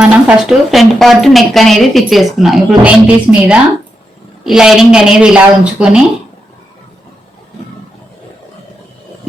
మనం first front part neck అనేది తిప్పేసుకున్నాం. ఇప్పుడు మెయిన్ పీస్ మీద ఈ లైనింగ్ అనేది ఇలా ఉంచుకొని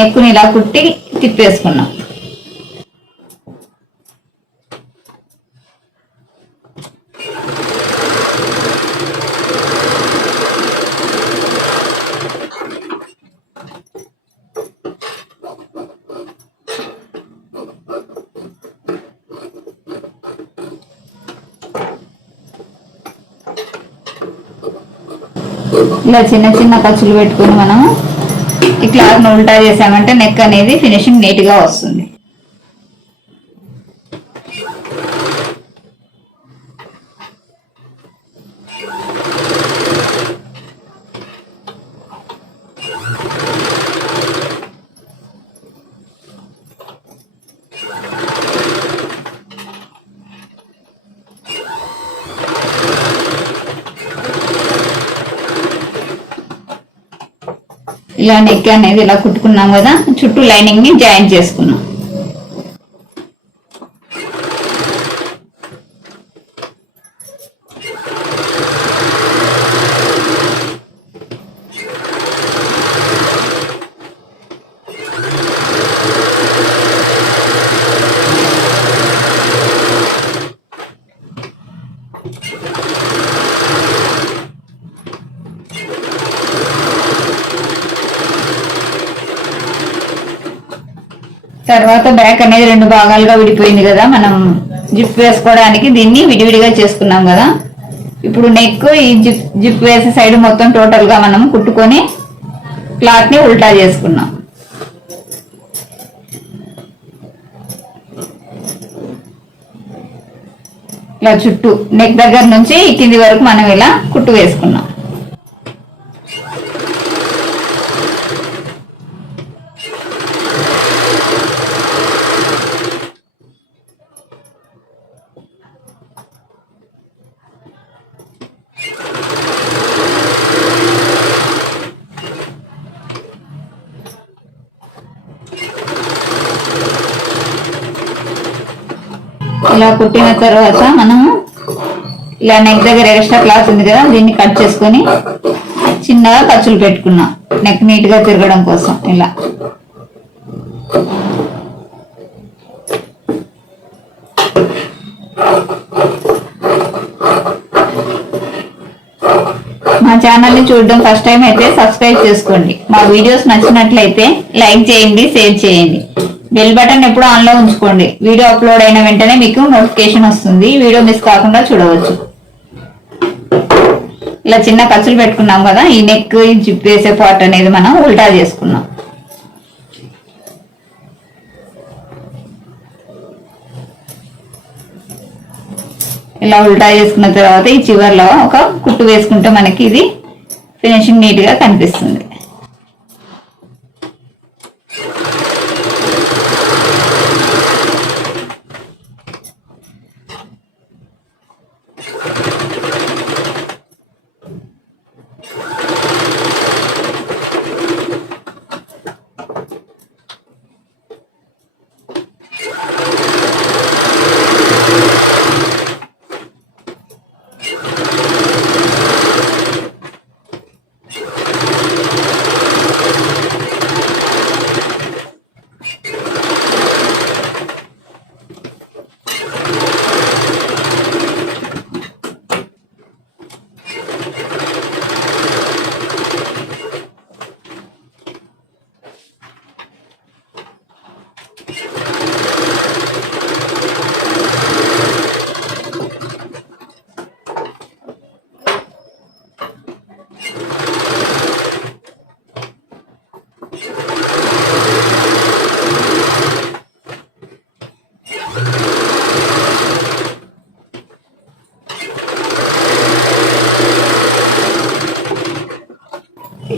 నెక్కుని ఇలా కుట్టి తిప్పేసుకున్నాం. ఇలా చిన్న చిన్న ఖర్చులు పెట్టుకుని మనం ఈ క్లాత్ ఉల్టా చేసామంటే నెక్ అనేది ఫినిషింగ్ నీట్ గా వస్తుంది. ఇలా నెక్ అనేది ఇలా కుట్టుకున్నాం కదా, చుట్టూ లైనింగ్ ని జాయిన్ చేసుకున్నాం. తర్వాత బ్యాక్ అనేది 2 భాగాలుగా విడిపోయింది కదా, మనం జిప్ వేసుకోవడానికి దీన్ని విడివిడిగా చేసుకున్నాం కదా. ఇప్పుడు నెక్ ఈ జిప్ వేసే సైడ్ మొత్తం టోటల్ గా మనం కుట్టుకొని క్లాత్ ని ఉల్టా చేసుకున్నాం. ఇలా చుట్టూ నెక్ దగ్గర నుంచి కింది వరకు మనం ఇలా కుట్టు వేసుకున్నాం. ఇలా కుట్టిన తర్వాత మనము ఇలా నెక్ దగ్గర ఎక్స్ట్రా క్లాత్ ఉంది కదా, దీన్ని కట్ చేసుకొని చిన్నగా ఖర్చులు పెట్టుకున్నాం నెక్ నీట్ గా తిరగడం కోసం. ఇలా మా ఛానల్ ని చూడడం ఫస్ట్ టైం అయితే సబ్స్క్రైబ్ చేసుకోండి. మా వీడియోస్ నచ్చినట్లయితే లైక్ చేయండి, షేర్ చేయండి. బెల్ బటన్ ఎప్పుడు ఆన్ లో ఉంచుకోండి. వీడియో అప్లోడ్ అయిన వెంటనే మీకు నోటిఫికేషన్ వస్తుంది. వీడియో మిస్ కాకుండా చూడవచ్చు. ఇలా చిన్న ఖర్చులు పెట్టుకున్నాం కదా, ఈ నెక్ ఈ జిప్ వేసే పార్ట్ అనేది మనం ఉల్టా చేసుకున్నాం. ఇలా ఉల్టా చేసుకున్న తర్వాత ఈ చివర్లో ఒక కుట్టు వేసుకుంటే మనకి ఇది ఫినిషింగ్ నీట్ గా కనిపిస్తుంది.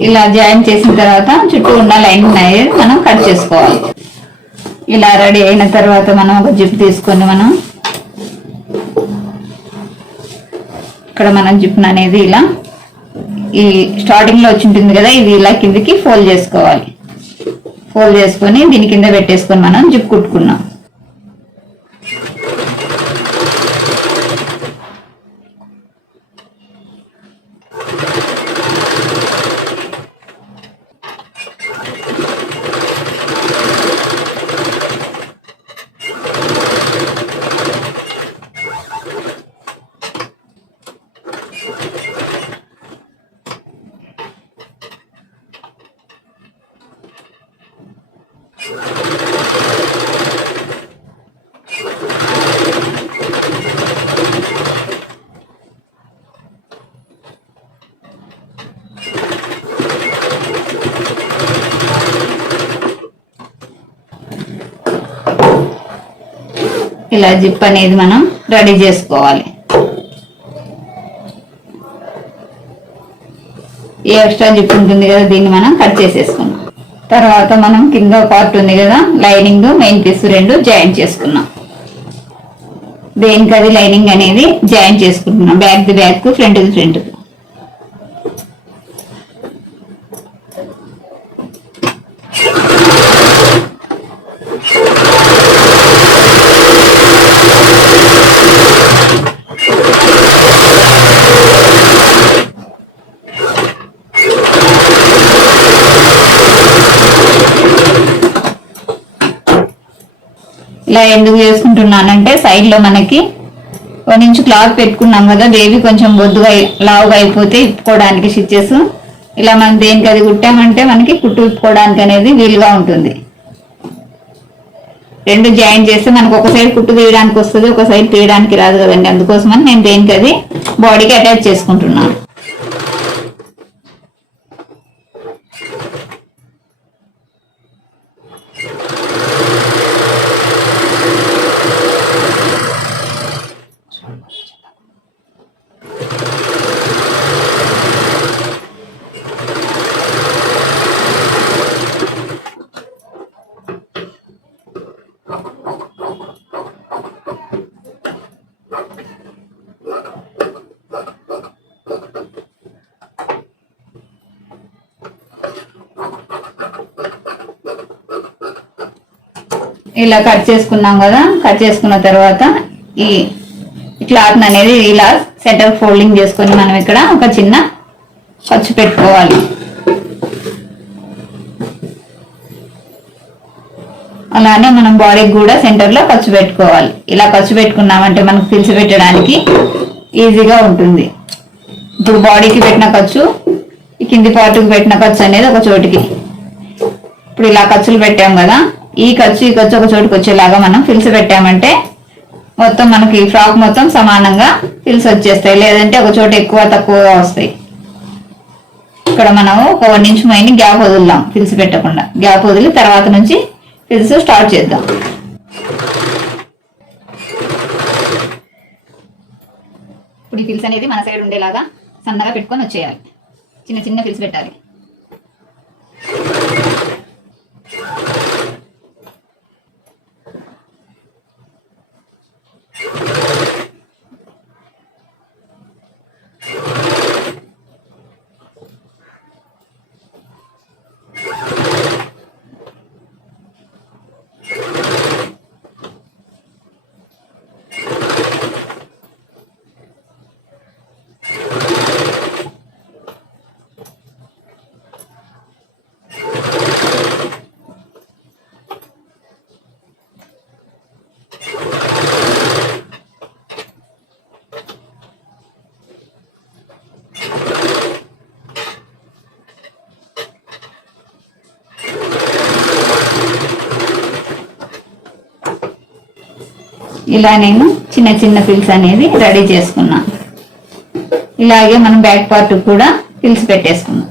ఇలా జాయిన్ చేసిన తర్వాత చుట్టూ ఉన్న లైన్ అనేది మనం కట్ చేసుకోవాలి. ఇలా రెడీ అయిన తర్వాత మనం ఒక జిప్ తీసుకొని మనం ఇక్కడ మనం జిప్ అనేది ఇలా ఈ స్టార్టింగ్ లో వచ్చి ఉంటుంది కదా, ఇది ఇలా కిందికి ఫోల్డ్ చేసుకోవాలి. ఫోల్డ్ చేసుకొని దీని కింద పెట్టేసుకొని మనం జిప్ కుట్టుకున్నాం. ఇలా జిప్ అనేది మనం రెడీ చేసుకోవాలి. ఈ ఎక్స్ట్రా జిప్ ఉంటుంది కదా, దీన్ని మనం కట్ చేసేసుకున్నాం. తర్వాత మనం కింద పార్ట్ ఉంది కదా, లైనింగ్ మెయిన్ పీస్ రెండు జాయింట్ చేసుకున్నాం. దేనికి అది లైనింగ్ అనేది జాయింట్ చేసుకుంటున్నాం, back the back, front the front. ఇలా ఎందుకు చేసుకుంటున్నానంటే సైడ్ లో మనకి 1 ఇంచ్ క్లాత్ పెట్టుకున్నాం కదా, బేబీ కొంచెం బొద్దుగా లావుగా అయిపోతే ఇప్పుకోవడానికి స్టిచెస్ ఇలా మనం దేనికి అది కుట్టామంటే మనకి కుట్టు ఇప్పుకోవడానికి అనేది వీలుగా ఉంటుంది. రెండు జాయింట్ చేస్తే మనకు ఒక సైడ్ కుట్టు తీయడానికి వస్తుంది, ఒక సైడ్ తీయడానికి రాదు కదండి. అందుకోసమని నేను దేనికి అది బాడీకి అటాచ్ చేసుకుంటున్నాను. ఇలా కట్ చేసుకున్నాం కదా, కట్ చేసుకున్న తర్వాత ఈ క్లాత్ అనేది ఇలా సెంటర్ ఫోల్డింగ్ చేసుకొని మనం ఇక్కడ ఒక చిన్న ఖర్చు పెట్టుకోవాలి. అలానే మనం బాడీకి కూడా సెంటర్ లో ఖర్చు పెట్టుకోవాలి. ఇలా ఖర్చు పెట్టుకున్నామంటే మనకు పిలిచి పెట్టడానికి ఈజీగా ఉంటుంది. ఇప్పుడు బాడీకి పెట్టిన ఖర్చు, ఈ కింది పార్ట్కి పెట్టిన ఖర్చు అనేది ఒక చోటికి, ఇప్పుడు ఇలా ఖర్చులు పెట్టాం కదా, ఈ ఖర్చు ఒక చోటుకి వచ్చేలాగా మనం ఫిల్స్ పెట్టామంటే మొత్తం మనకి ఫ్రాక్ మొత్తం సమానంగా ఫిల్స్ వచ్చేస్తాయి. లేదంటే ఒక చోట ఎక్కువ తక్కువగా వస్తాయి. ఇక్కడ మనం ఒక 1 ఇంచ్ మైని గ్యాప్ వదులుదాం, ఫిల్స్ పెట్టకుండా గ్యాప్ వదిలి తర్వాత నుంచి ఫిల్స్ స్టార్ట్ చేద్దాం. ఇప్పుడు ఈ ఫిల్స్ అనేది మన సైడ్ ఉండేలాగా సన్నగా పెట్టుకొని వచ్చేయాలి. చిన్న చిన్న ఫిల్స్ పెట్టాలి. ఇలా నేను చిన్న చిన్న ఫిల్స్ అనేది రెడీ చేసుకున్నా. ఇలాగే మనం బ్యాక్ పార్ట్ కూడా ఫిల్స్ పెట్టేసుకున్నాం.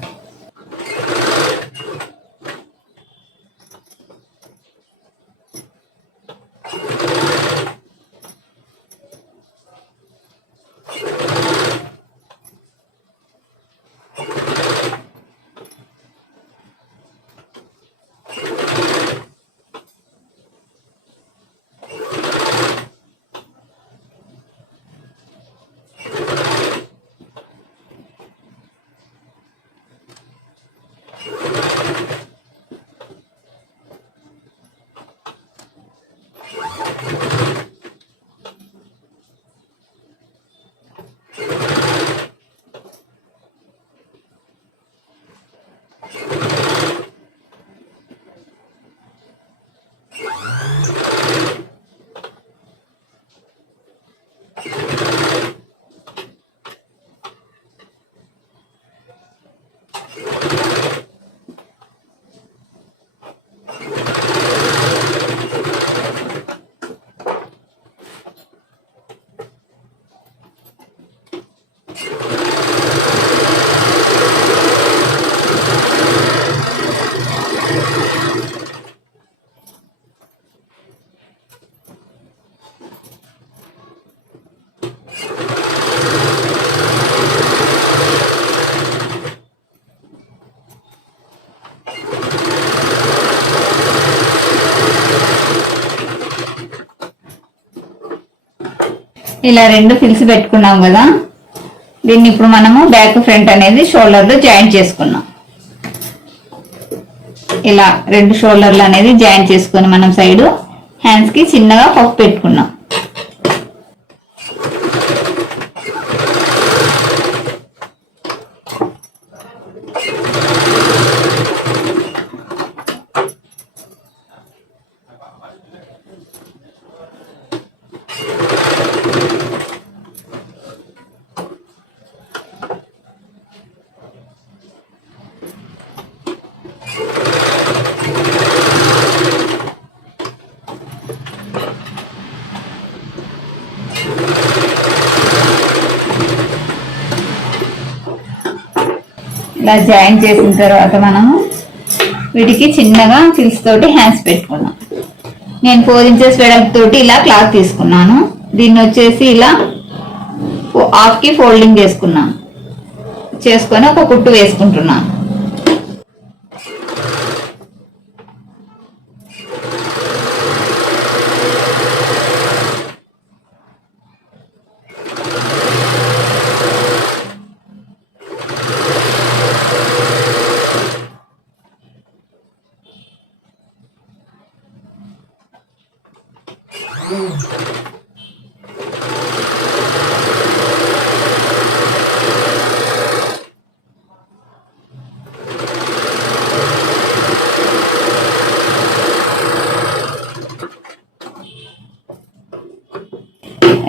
ఇలా 2 ఫిల్స్ పెట్టుకున్నాం కదా, దీన్ని ఇప్పుడు మనము బ్యాక్ ఫ్రంట్ అనేది షోల్డర్లు జాయింట్ చేసుకున్నాం. ఇలా 2 షోల్డర్లు అనేది జాయింట్ చేసుకొని మనం సైడ్ హ్యాండ్స్ కి చిన్నగా పఫ్ పెట్టుకున్నాం. ఇలా జాయిన్ చేసిన తర్వాత మనము వీటికి చిన్నగా ఫిల్స్ తోటి హ్యాండ్స్ పెట్టుకున్నాం. నేను 4 ఇంచెస్ వెడల్పు తోటి ఇలా క్లాత్ తీసుకున్నాను. దీన్ని వచ్చేసి ఇలా హాఫ్ కి ఫోల్డింగ్ చేసుకొని ఒక కుట్టు వేసుకుంటున్నాను.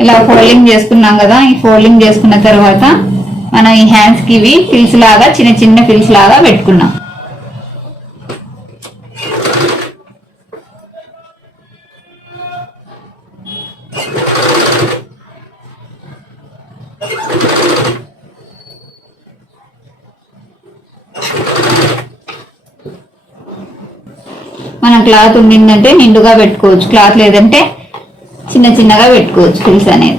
ఇలా ఫోల్డింగ్ చేసుకున్నాం కదా, ఈ ఫోల్డింగ్ చేసుకున్న తర్వాత మనం ఈ హ్యాండ్స్ కి ఇవి ఫిల్స్ లాగా చిన్న చిన్న ఫిల్స్ లాగా పెట్టుకున్నాం. మన క్లాత్ ఉండిందంటే నిండుగా పెట్టుకోవచ్చు, క్లాత్ లేదంటే చిన్న చిన్నగా పెట్టుకోవచ్చు ఫిల్స్ అనేది.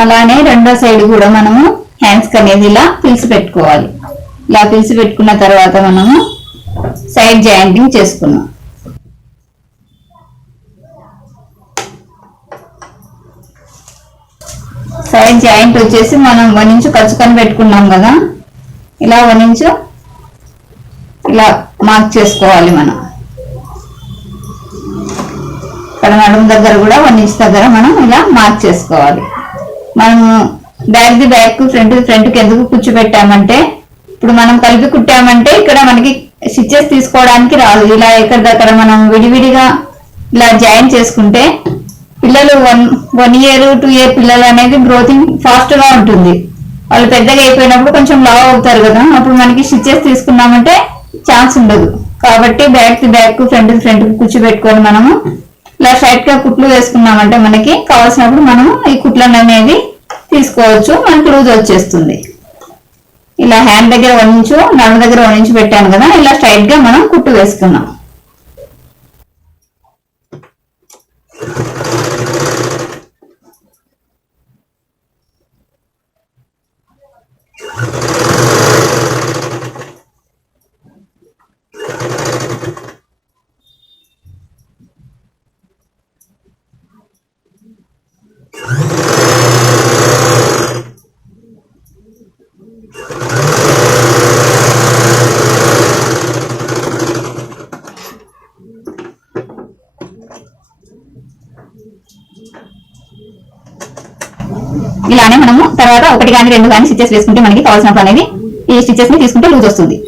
అలానే రెండో సైడ్ కూడా మనము హ్యాండ్స్ అనేది ఇలా పిలిచి పెట్టుకోవాలి. ఇలా పిలిచి పెట్టుకున్న తర్వాత మనము సైడ్ జాయింటింగ్ చేసుకున్నాం. సైడ్ జాయింట్ వచ్చేసి మనం 1 ఇంచు ఖర్చుకొని పెట్టుకున్నాం కదా, ఇలా 1 ఇంచు ఇలా మార్క్ చేసుకోవాలి. మనం ఇక్కడ నడుము దగ్గర కూడా 1 ఇంచ్ దగ్గర మనం ఇలా మార్క్ చేసుకోవాలి. మనము బ్యాక్ ది బ్యాక్ ఫ్రంట్ కి ఎందుకు కూర్చోబెట్టామంటే, ఇప్పుడు మనం కలిపి కుట్టామంటే ఇక్కడ మనకి స్టిచెస్ తీసుకోవడానికి రాదు. ఇలా ఎక్కడిదక్కడ మనం విడివిడిగా ఇలా జాయిన్ చేసుకుంటే పిల్లలు 1 ఇయర్ 2 ఇయర్ పిల్లలు అనేది గ్రోతింగ్ ఫాస్ట్ గా ఉంటుంది. వాళ్ళు పెద్దగా అయిపోయినప్పుడు కొంచెం లావ్ అవుతారు కదా, అప్పుడు మనకి స్టిచెస్ తీసుకున్నామంటే ఛాన్స్ ఉండదు. కాబట్టి బ్యాక్ ది బ్యాక్ ఫ్రంట్ కి కూర్చోబెట్టుకొని మనము ఇలా స్ట్రైట్ గా కుట్లు వేసుకున్నామంటే మనకి కావాల్సినప్పుడు మనం ఈ కుట్లను అనేవి తీసుకోవచ్చు, మనకి లూజ్ వచ్చేస్తుంది. ఇలా హ్యాండ్ దగ్గర 1 ఇంచు, నడుము దగ్గర 1 ఇంచు పెట్టాను కదా, ఇలా స్ట్రైట్ గా మనం కుట్టు వేసుకున్నాం. ఇలానే మనము తర్వాత 1 కానీ 2 కానీ స్టిచెస్ వేసుకుంటే మనకి కావాల్సినప్పుడు అనేది ఈ స్టిచెస్ ని తీసుకుంటే లూజ్ వస్తుంది.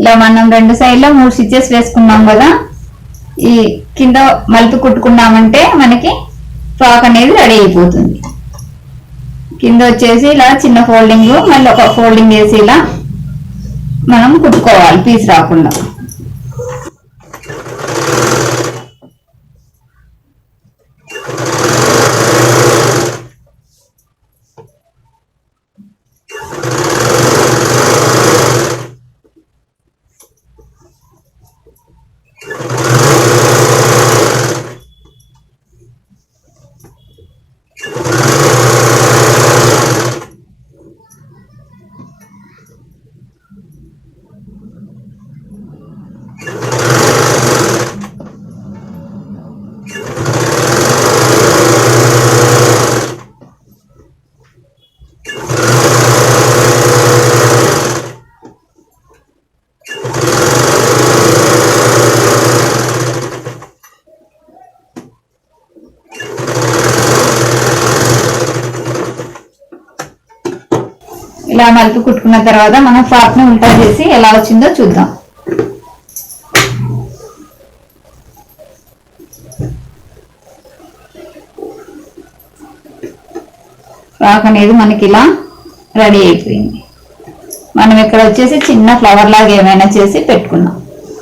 ఇలా మనం 2 సైడ్లో 3 స్టిచెస్ వేసుకున్నాం కదా, ఈ కింద మలుపు కుట్టుకున్నామంటే మనకి ఫ్రాక్ అనేది రెడీ అయిపోతుంది. కింద వచ్చేసి ఇలా చిన్న ఫోల్డింగ్, మళ్ళీ ఒక ఫోల్డింగ్ వేసి ఇలా మనం కుట్టుకోవాలి పీస్ రాకుండా. ఇలా మలుపు కుట్టుకున్న తర్వాత మనం ఫ్రాక్ ని ఉల్టా చేసి ఎలా వచ్చిందో చూద్దాం. ఫ్రాక్ అనేది మనకి ఇలా రెడీ అయిపోయింది. మనం ఇక్కడ వచ్చేసి చిన్న ఫ్లవర్ లాగా ఏమైనా చేసి పెట్టుకున్నాం.